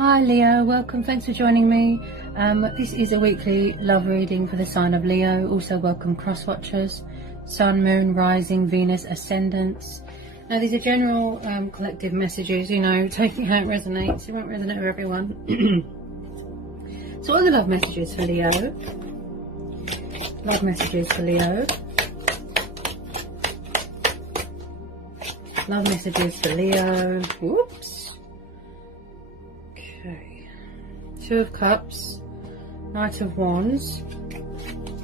Hi Leo, welcome, thanks for joining me. This is a weekly love reading for the sign of Leo. Also welcome cross watchers, Sun, Moon, Rising, Venus, Ascendants. Now these are general collective messages, you know, taking how it resonates. It won't resonate with everyone. So what are the love messages for Leo? Love messages for Leo. Love messages for Leo. Whoops. Okay. Two of Cups, Knight of Wands,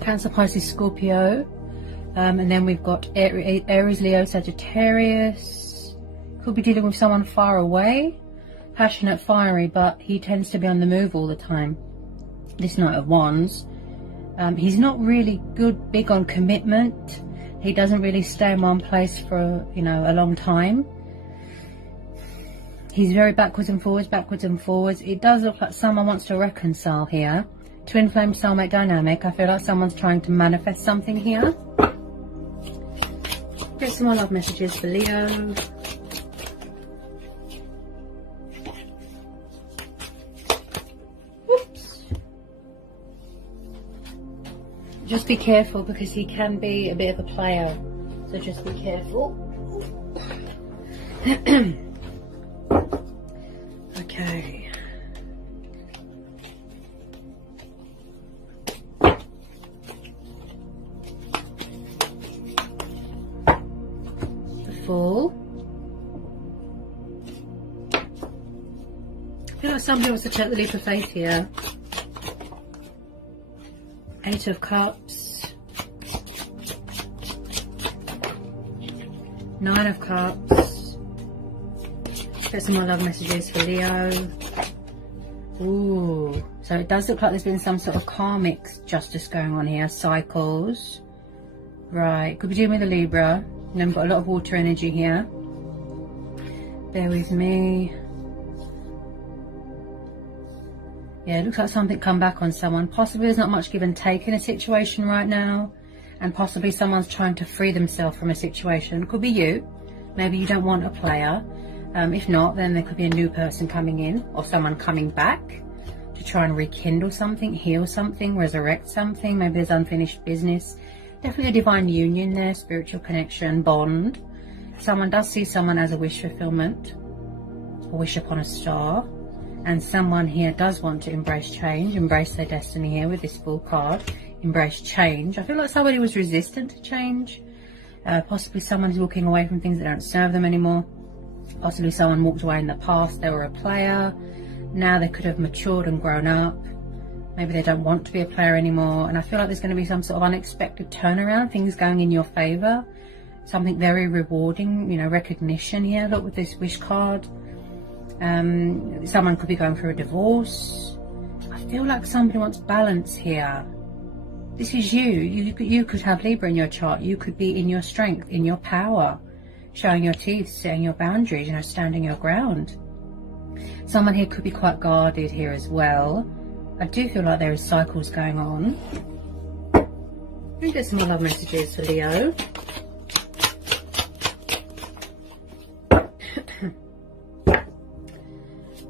Cancer, Pisces, Scorpio, and then we've got Aries, Leo, Sagittarius. Could be dealing with someone far away, passionate, fiery, but he tends to be on the move all the time. This Knight of Wands, he's not really big on commitment. He doesn't really stay in one place for, you know, a long time. He's very backwards and forwards, backwards and forwards. It does look like someone wants to reconcile here. Twin flame soulmate dynamic. I feel like someone's trying to manifest something here. Get some more love messages for Leo. Whoops. Just be careful because he can be a bit of a player. So just be careful. Okay. The Fool. I feel like somebody wants to take the leap of faith here. Eight of Cups. Nine of Cups. Get some more love messages for Leo. Ooh, so it does look like there's been some sort of karmic justice going on here. Cycles. Right, could be dealing with a Libra. And then we've got a lot of water energy here. Bear with me. Yeah, it looks like something come back on someone. Possibly there's not much give and take in a situation right now. And possibly someone's trying to free themselves from a situation. It could be you. Maybe you don't want a player. If not, then there could be a new person coming in or someone coming back to try and rekindle something, heal something, resurrect something. Maybe there's unfinished business. Definitely a divine union there, spiritual connection, bond. Someone does see someone as a wish fulfillment, a wish upon a star. And someone here does want to embrace change, embrace their destiny here with this Fool card. Embrace change. I feel like somebody was resistant to change. Possibly someone is walking away from things that don't serve them anymore. Possibly someone walked away in the past, they were a player. Now they could have matured and grown up. Maybe they don't want to be a player anymore. And I feel like there's going to be some sort of unexpected turnaround, things going in your favour. Something very rewarding, you know, recognition here. Look with this wish card. Someone could be going through a divorce. I feel like somebody wants balance here. This is you. You could have Libra in your chart. You could be in your strength, in your power. Showing your teeth, setting your boundaries, you know, standing your ground. Someone here could be quite guarded here as well. I do feel like there is cycles going on. Let me get some more love messages for Leo.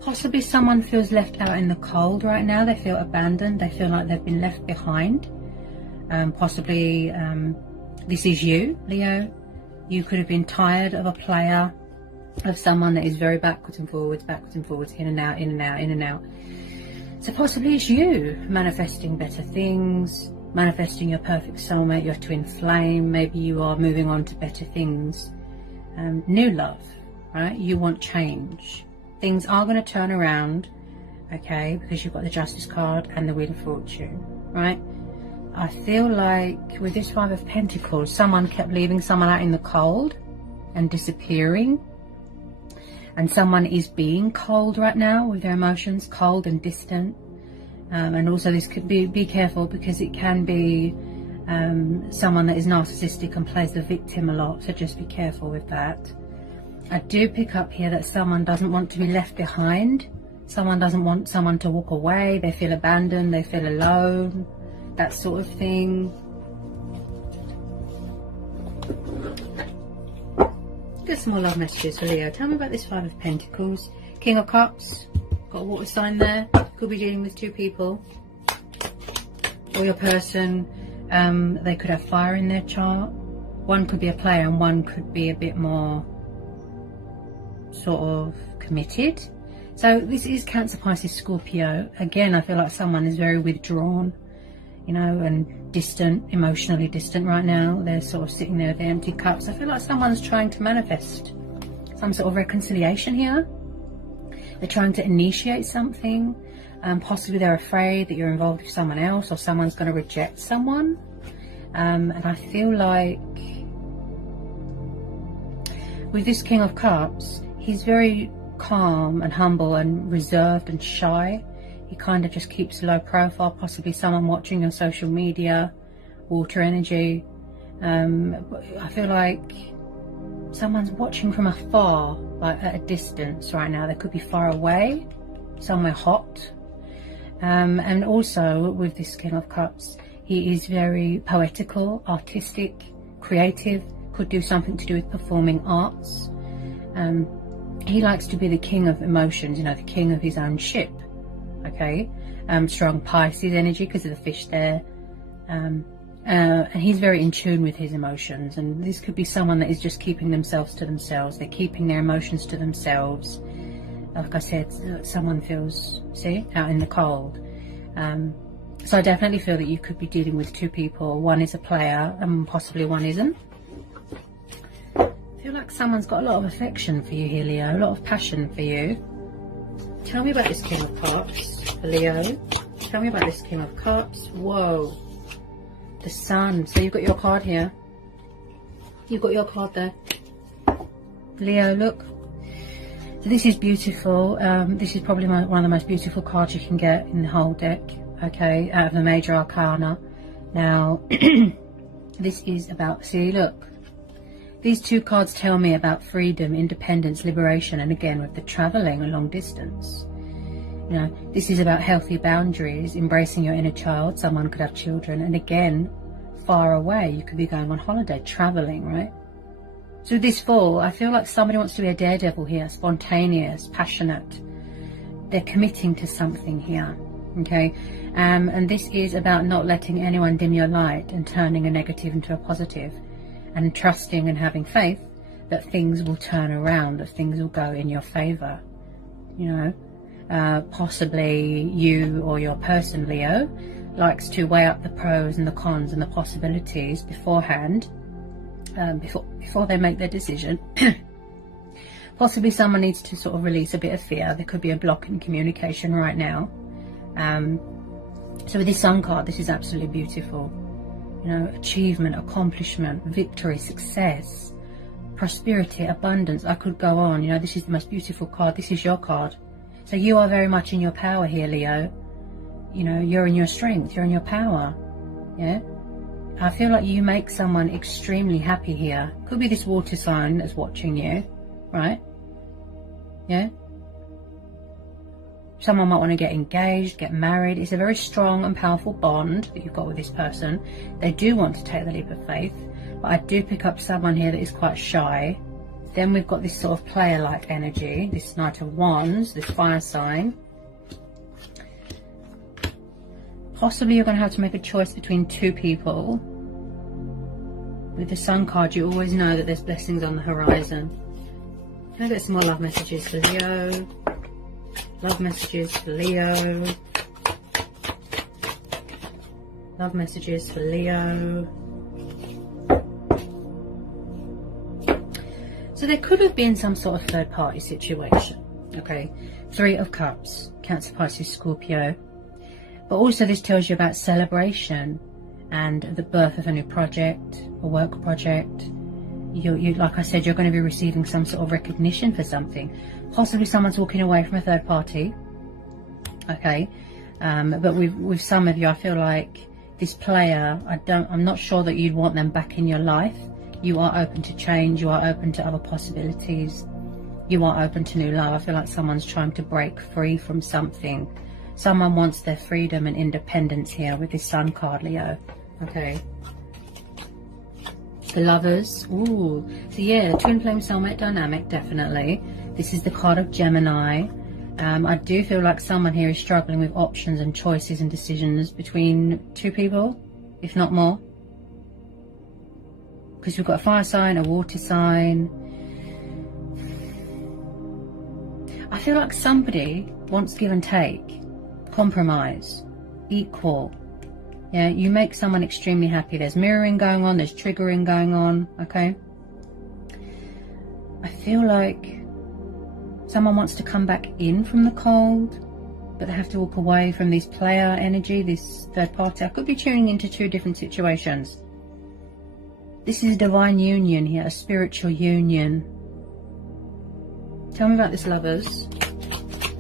Possibly someone feels left out in the cold right now. They feel abandoned. They feel like they've been left behind. Possibly this is you, Leo. You could have been tired of a player, of someone that is very backwards and forwards, in and out, in and out, in and out. So possibly it's you manifesting better things, manifesting your perfect soulmate, your twin flame. Maybe you are moving on to better things. New love, right? You want change. Things are going to turn around, okay, because you've got the Justice card and the Wheel of Fortune, right? I feel like with this Five of Pentacles, someone kept leaving someone out in the cold and disappearing. And someone is being cold right now with their emotions, cold and distant. And also this could be careful because it can be someone that is narcissistic and plays the victim a lot. So just be careful with that. I do pick up here that someone doesn't want to be left behind. Someone doesn't want someone to walk away. They feel abandoned. They feel alone. That sort of thing. Get some more love messages for Leo. Tell me about this Five of Pentacles. King of Cups. Got a water sign there. Could be dealing with two people. Or your person, they could have fire in their chart. One could be a player and one could be a bit more sort of committed. So this is Cancer, Pisces, Scorpio. Again, I feel like someone is very withdrawn, you know, and distant, emotionally distant right now. They're sort of sitting there with their empty cups. I feel like someone's trying to manifest some sort of reconciliation here. They're trying to initiate something. Possibly they're afraid that you're involved with someone else or someone's going to reject someone. And I feel like with this King of Cups, he's very calm and humble and reserved and shy. He kind of just keeps low profile. Possibly someone watching on social media, water energy. I feel like someone's watching from afar, like at a distance right now. They could be far away, somewhere hot. And also with this King of Cups, he is very poetical, artistic, creative, could do something to do with performing arts. He likes to be the king of emotions, you know, the king of his own ship. Okay, strong Pisces energy because of the fish there. And he's very in tune with his emotions, and this could be someone that is just keeping themselves to themselves. They're keeping their emotions to themselves. Like I said, someone feels, see, out in the cold. So I definitely feel that you could be dealing with two people. One is a player and possibly one isn't. I feel like someone's got a lot of affection for you here, Leo, a lot of passion for you. Tell me about this King of Cups, Leo. Tell me about this King of Cups. Whoa. The Sun. So you've got your card here. You've got your card there. Leo, look. So this is beautiful. This is probably one of the most beautiful cards you can get in the whole deck. Okay, out of the major arcana. Now, this is about, see, look. These two cards tell me about freedom, independence, liberation, and again with the traveling a long distance. You know, this is about healthy boundaries, embracing your inner child. Someone could have children, and again, far away. You could be going on holiday, traveling, right? So this fall, I feel like somebody wants to be a daredevil here, spontaneous, passionate. They're committing to something here, okay? And this is about not letting anyone dim your light and turning a negative into a positive, and trusting and having faith that things will turn around, that things will go in your favor, you know? Possibly you or your person, Leo, likes to weigh up the pros and the cons and the possibilities beforehand, before they make their decision. Possibly someone needs to sort of release a bit of fear. There could be a block in communication right now. So with this Sun card, this is absolutely beautiful. You know, achievement, accomplishment, victory, success, prosperity, abundance. I could go on. You know, this is the most beautiful card. This is your card. So you are very much in your power here, Leo. You know, you're in your strength. You're in your power. Yeah. I feel like you make someone extremely happy here. Could be this water sign that's watching you, right? Yeah. Someone might want to get engaged, get married. It's a very strong and powerful bond that you've got with this person. They do want to take the leap of faith, but I do pick up someone here that is quite shy. Then we've got this sort of player-like energy, this Knight of Wands, this fire sign. Possibly you're going to have to make a choice between two people. With the Sun card, you always know that there's blessings on the horizon. Can I get some more love messages for Leo? Love messages for Leo. Love messages for Leo. So there could have been some sort of third party situation. Okay. 3 of Cups. Cancer, Pisces, Scorpio. But also this tells you about celebration and the birth of a new project, a work project. You, like I said, you're going to be receiving some sort of recognition for something. Possibly someone's walking away from a third party. Okay. But with some of you, I feel like this player, I'm not sure that you'd want them back in your life. You are open to change. You are open to other possibilities. You are open to new love. I feel like someone's trying to break free from something. Someone wants their freedom and independence here with this Sun card, Leo. Okay. The Lovers. Ooh. So yeah, twin flame soulmate dynamic, definitely. This is the card of Gemini. I do feel like someone here is struggling with options and choices and decisions between two people, if not more. Because we've got a fire sign, a water sign. I feel like somebody wants give and take, compromise, equal. Yeah, you make someone extremely happy. There's mirroring going on, there's triggering going on, okay? I feel like someone wants to come back in from the cold, but they have to walk away from this player energy, this third party. I could be tuning into two different situations. This is a divine union here, a spiritual union. Tell me about this, lovers.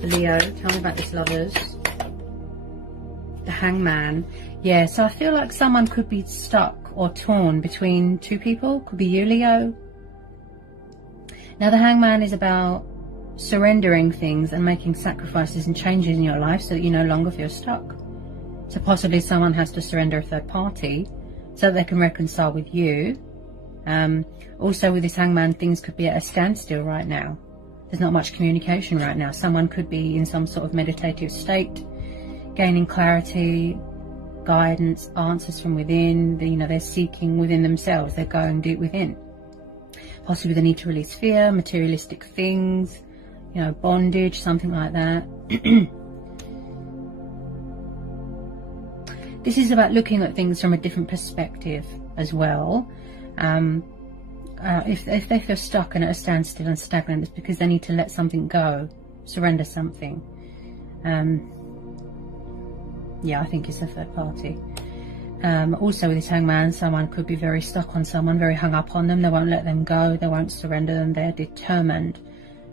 Leo, tell me about this, lovers. The Hangman. Yeah, so I feel like someone could be stuck or torn between two people. Could be you, Leo. Now, the Hangman is about surrendering things and making sacrifices and changes in your life so that you no longer feel stuck. So possibly someone has to surrender a third party so that they can reconcile with you. Also with this Hangman, things could be at a standstill right now. There's not much communication right now. Someone could be in some sort of meditative state, gaining clarity, guidance, answers from within. They're seeking within themselves. They're going deep within. Possibly they need to release fear, materialistic things, bondage, something like that. This is about looking at things from a different perspective as well. If they feel stuck and at a standstill and stagnant, it's because they need to let something go, surrender something. Yeah, I think it's a third party. Also with this Hangman, someone could be very stuck on someone, very hung up on them. They won't let them go, they won't surrender them. They're determined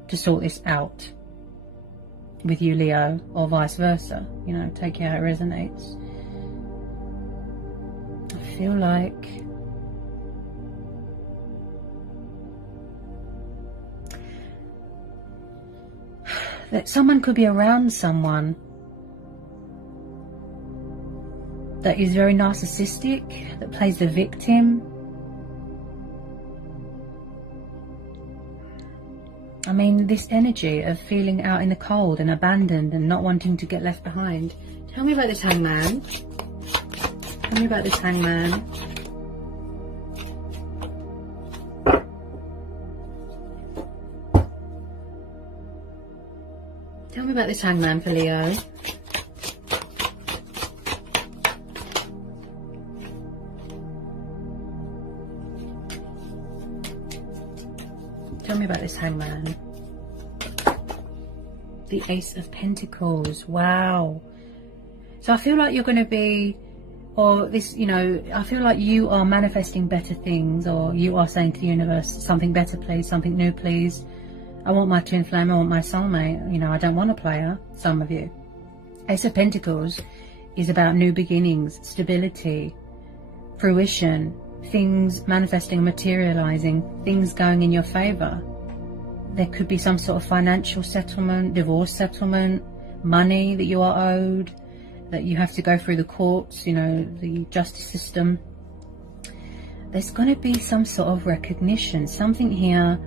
to sort this out with you, Leo, or vice versa. Take it how it resonates. I feel like that someone could be around someone that is very narcissistic, that plays the victim. I mean, this energy of feeling out in the cold and abandoned and not wanting to get left behind. Tell me about this Hangman. Tell me about this Hangman. Tell me about this Hangman for Leo. Tell me about this Hangman. The Ace of Pentacles. Wow. So I feel like you're going to be, or this, I feel like you are manifesting better things, or you are saying to the universe, something better please, something new please. I want my twin flame, I want my soulmate. I don't want a player, some of you. Ace of Pentacles is about new beginnings, stability, fruition, things manifesting and materializing, things going in your favor. There could be some sort of financial settlement, divorce settlement, money that you are owed, that you have to go through the courts, the justice system. There's going to be some sort of recognition, something here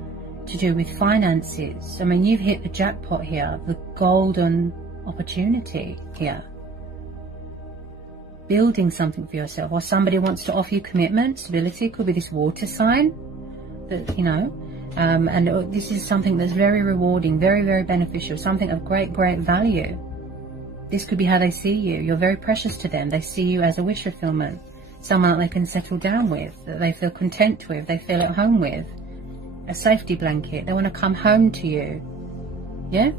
to do with finances. I mean, you've hit the jackpot here, the golden opportunity here. Building something for yourself, or somebody wants to offer you commitment, stability. Could be this water sign that, and this is something that's very rewarding, very, very beneficial, something of great, great value. This could be how they see you. You're very precious to them. They see you as a wish fulfillment, someone that they can settle down with, that they feel content with, they feel at home with, a safety blanket. They want to come home to you. Yeah?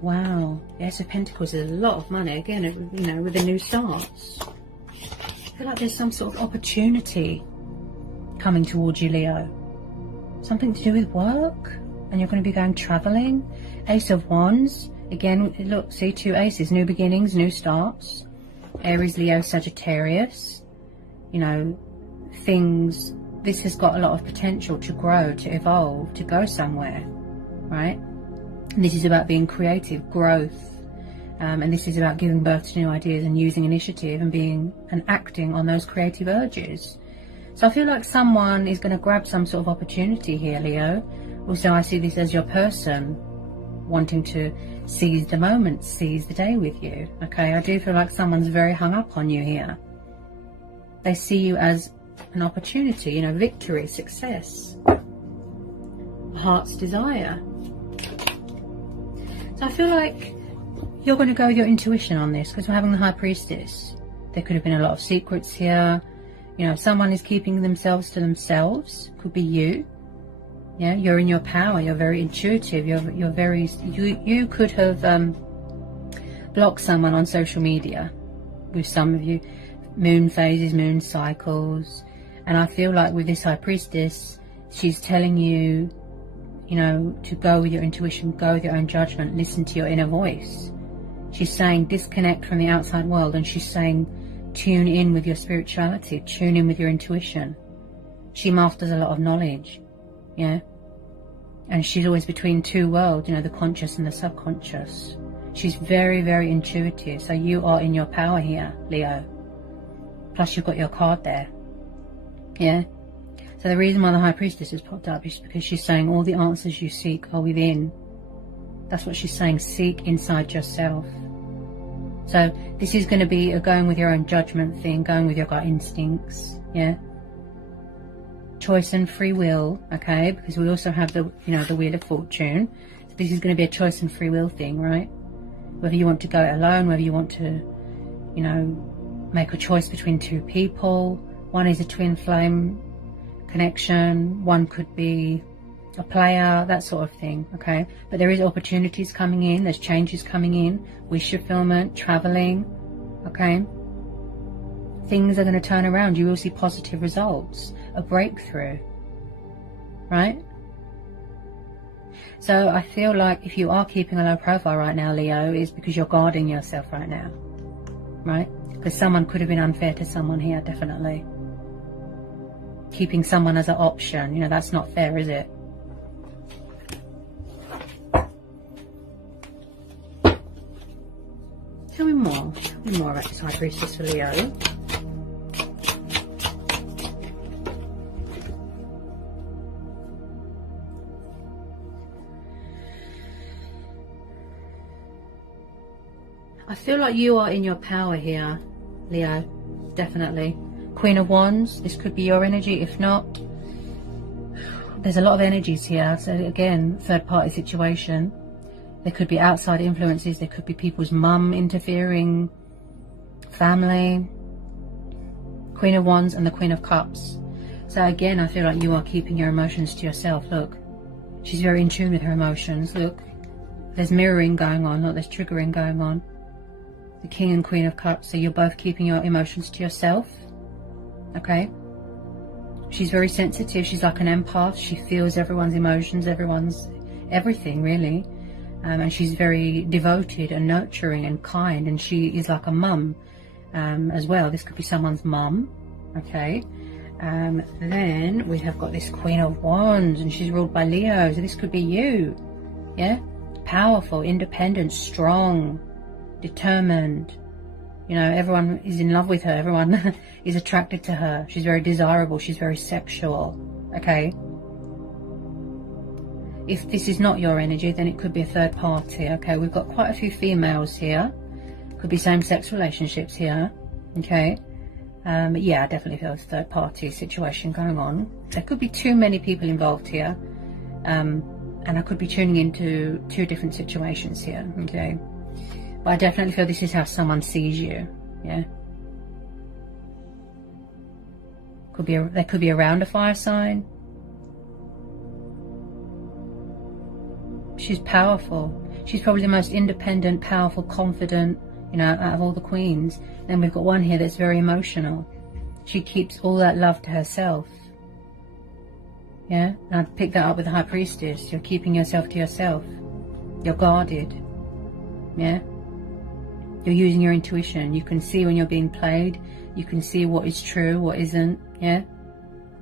Wow. The Ace of Pentacles is a lot of money. Again, with the new starts. I feel like there's some sort of opportunity coming towards you, Leo. Something to do with work. And you're going to be going traveling. Ace of Wands. Again, look, see, two aces. New beginnings, new starts. Aries, Leo, Sagittarius. Things. This has got a lot of potential to grow, to evolve, to go somewhere. Right? And this is about being creative, growth, and this is about giving birth to new ideas and using initiative and acting on those creative urges. So I feel like someone is going to grab some sort of opportunity here, Leo. Also, I see this as your person wanting to seize the moment, seize the day with you. Okay, I do feel like someone's very hung up on you here. They see you as an opportunity, you know, victory, success, heart's desire. So I feel like you're going to go with your intuition on this, because we're having the High Priestess. There could have been a lot of secrets here. You know, someone is keeping themselves to themselves. Could be you. Yeah, you're in your power. You're very intuitive. You're very. You could have blocked someone on social media. With some of you, moon phases, moon cycles, and I feel like with this High Priestess, she's telling you, you know, to go with your intuition, go with your own judgment, listen to your inner voice. She's saying disconnect from the outside world, and she's saying tune in with your spirituality, tune in with your intuition. She masters a lot of knowledge, yeah? And she's always between two worlds, you know, the conscious and the subconscious. She's very, very intuitive. So you are in your power here, Leo. Plus you've got your card there, yeah? So the reason why the High Priestess has popped up is because she's saying all the answers you seek are within. That's what she's saying, seek inside yourself. So this is going to be a going with your own judgment thing, going with your gut instincts, yeah? Choice and free will, okay? Because we also have the, you know, the Wheel of Fortune. So this is going to be a choice and free will thing, right? Whether you want to go it alone, whether you want to, you know, make a choice between two people. One is a twin flame connection. One could be a player, that sort of thing, okay? But there is opportunities coming in, there's changes coming in, wish fulfillment, traveling, okay? Things are going to turn around. You will see positive results, a breakthrough, right? So I feel like if you are keeping a low profile right now, Leo, it's because you're guarding yourself right now, right? Because someone could have been unfair to someone here, definitely. Keeping someone as an option, you know, that's not fair, is it? Tell me more about this High Priestess for Leo. I feel like you are in your power here, Leo, definitely. Queen of Wands, this could be your energy. If not, there's a lot of energies here. So again, third party situation. There could be outside influences. There could be people's mum interfering, family. Queen of Wands and the Queen of Cups. So again, I feel like you are keeping your emotions to yourself. Look, she's very in tune with her emotions. Look, there's mirroring going on. Look, there's triggering going on. The King and Queen of Cups. So you're both keeping your emotions to yourself. Okay? She's very sensitive. She's like an empath. She feels everyone's emotions, everything, really. And she's very devoted and nurturing and kind, and she is like a mum as well. This could be someone's mum, okay? Then we have got this Queen of Wands, and she's ruled by Leo, so this could be you, yeah? Powerful, independent, strong, determined. You know, everyone is in love with her. Everyone is attracted to her. She's very desirable. She's very sexual, okay? If this is not your energy, then it could be a third party, okay? We've got quite a few females here. Could be same-sex relationships here, okay? But yeah, I definitely feel it's a third party situation going on. There could be too many people involved here. And I could be tuning into two different situations here, okay? But I definitely feel this is how someone sees you, yeah? They could be around a fire sign. She's powerful. She's probably the most independent, powerful, confident, you know, out of all the queens. Then we've got one here that's very emotional. She keeps all that love to herself. Yeah? And I'd pick that up with the High Priestess. You're keeping yourself to yourself. You're guarded. Yeah? You're using your intuition. You can see when you're being played. You can see what is true, what isn't. Yeah?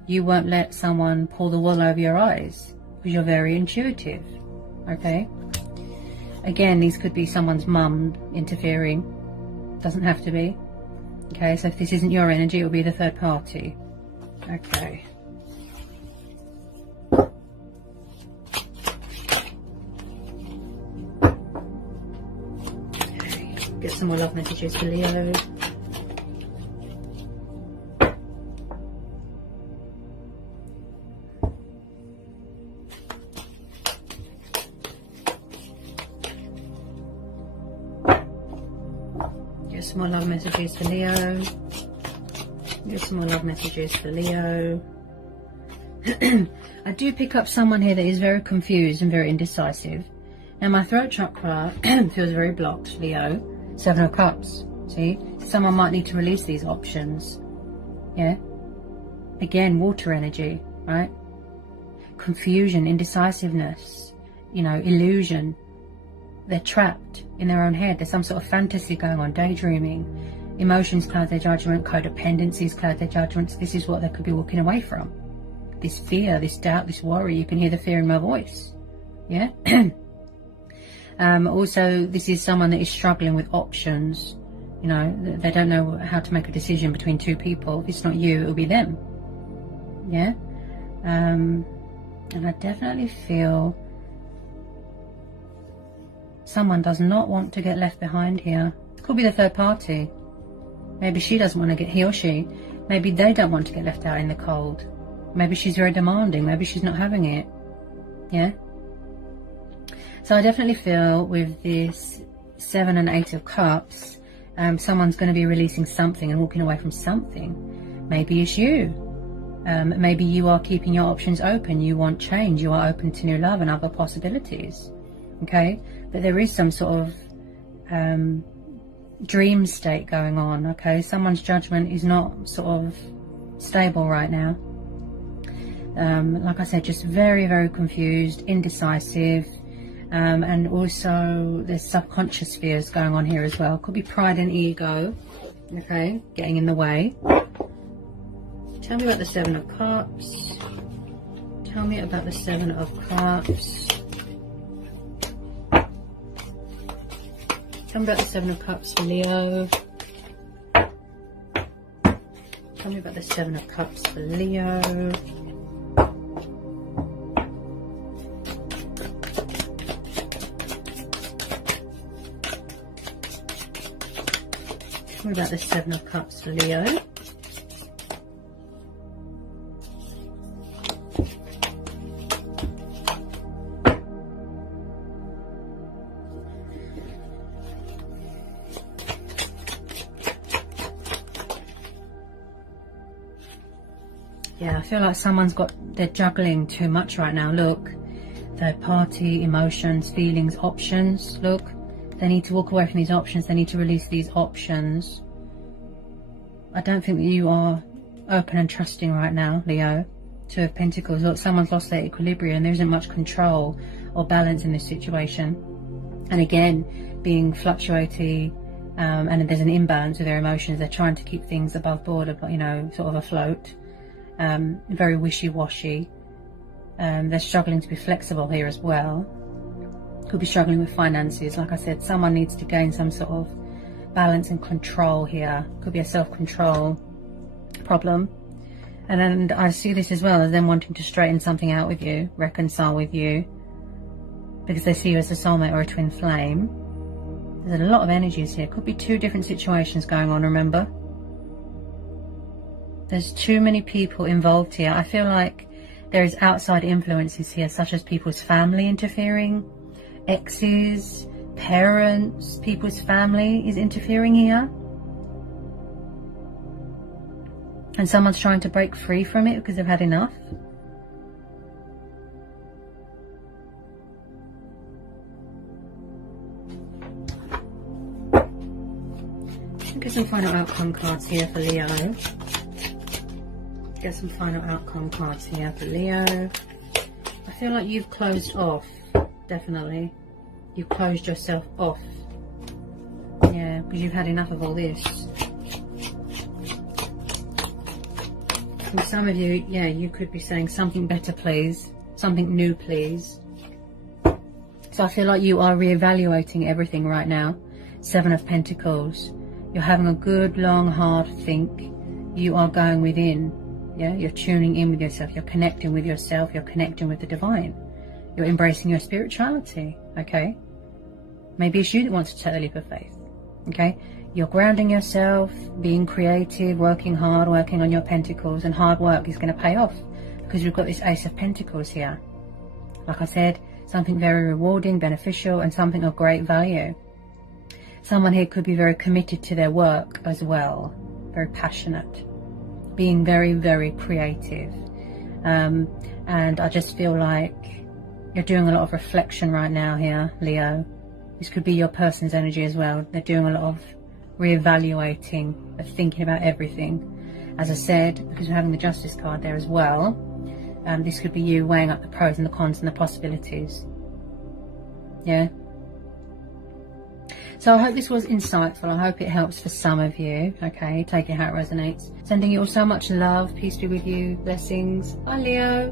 You won't let someone pull the wool over your eyes because you're very intuitive. Okay? Again, these could be someone's mum interfering. Doesn't have to be. Okay, so if this isn't your energy, it will be the third party. Okay. Get some more love messages for Leo. Get some more love messages for Leo. Get some more love messages for Leo. I do pick up someone here that is very confused and very indecisive. Now my throat chakra feels very blocked, Leo. 7 of Cups. See? Someone might need to release these options. Yeah? Again, water energy, right? Confusion, indecisiveness, you know, illusion. They're trapped in their own head. There's some sort of fantasy going on, daydreaming. Emotions cloud their judgment, codependencies cloud their judgments. This is what they could be walking away from. This fear, this doubt, this worry. You can hear the fear in my voice. Yeah? Also, this is someone that is struggling with options. You know, they don't know how to make a decision between two people. If it's not you, it'll be them. Yeah? And I definitely feel someone does not want to get left behind here. It could be the third party. Maybe she doesn't want to get, he or she, maybe they don't want to get left out in the cold. Maybe she's very demanding. Maybe she's not having it. Yeah? So I definitely feel with this 7 and 8 of Cups, someone's going to be releasing something and walking away from something. Maybe it's you. Maybe you are keeping your options open. You want change. You are open to new love and other possibilities. Okay? But there is some sort of dream state going on. Okay? Someone's judgment is not sort of stable right now. Like I said, just very, very confused, indecisive. And also there's subconscious fears going on here as well. Could be pride and ego, okay, getting in the way. Tell me about the 7 of Cups. Tell me about the 7 of Cups. Tell me about the 7 of Cups for Leo. Tell me about the 7 of Cups for Leo. What about the 7 of Cups for Leo? Yeah, I feel like they're juggling too much right now. Look, third party, emotions, feelings, options. Look. They need to walk away from these options. They need to release these options. I don't think that you are open and trusting right now, Leo. 2 of Pentacles. Look, someone's lost their equilibrium. There isn't much control or balance in this situation. And again, being fluctuating, and there's an imbalance with their emotions. They're trying to keep things above board, you know, sort of afloat. Very wishy-washy. They're struggling to be flexible here as well. Could be struggling with finances. Like I said, someone needs to gain some sort of balance and control here. Could be a self-control problem. And then I see this as well as them wanting to straighten something out with you, reconcile with you, because they see you as a soulmate or a twin flame. There's a lot of energies here. Could be 2 different situations going on, remember? There's too many people involved here. I feel like there is outside influences here, such as people's family interfering, exes, parents, people's family is interfering here. And someone's trying to break free from it because they've had enough. Get some final outcome cards here for Leo. Get some final outcome cards here for Leo. I feel like you've closed off. Definitely. You've closed yourself off. Yeah, because you've had enough of all this. And some of you, yeah, you could be saying something better, please. Something new, please. So I feel like you are reevaluating everything right now. 7 of Pentacles. You're having a good, long, hard think. You are going within. Yeah, you're tuning in with yourself, you're connecting with yourself, you're connecting with the divine. You're embracing your spirituality, okay? Maybe it's you that wants to take the leap of faith, okay? You're grounding yourself, being creative, working hard, working on your pentacles, and hard work is going to pay off because we've got this Ace of Pentacles here. Like I said, something very rewarding, beneficial, and something of great value. Someone here could be very committed to their work as well, very passionate, being very, very creative. And I just feel like you're doing a lot of reflection right now here, Leo. This could be your person's energy as well. They're doing a lot of reevaluating, thinking about everything. As I said, because we're having the Justice card there as well, this could be you weighing up the pros and the cons and the possibilities. Yeah. So I hope this was insightful. I hope it helps for some of you. Okay, take it how it resonates. Sending you all so much love. Peace be with you. Blessings. Bye, Leo.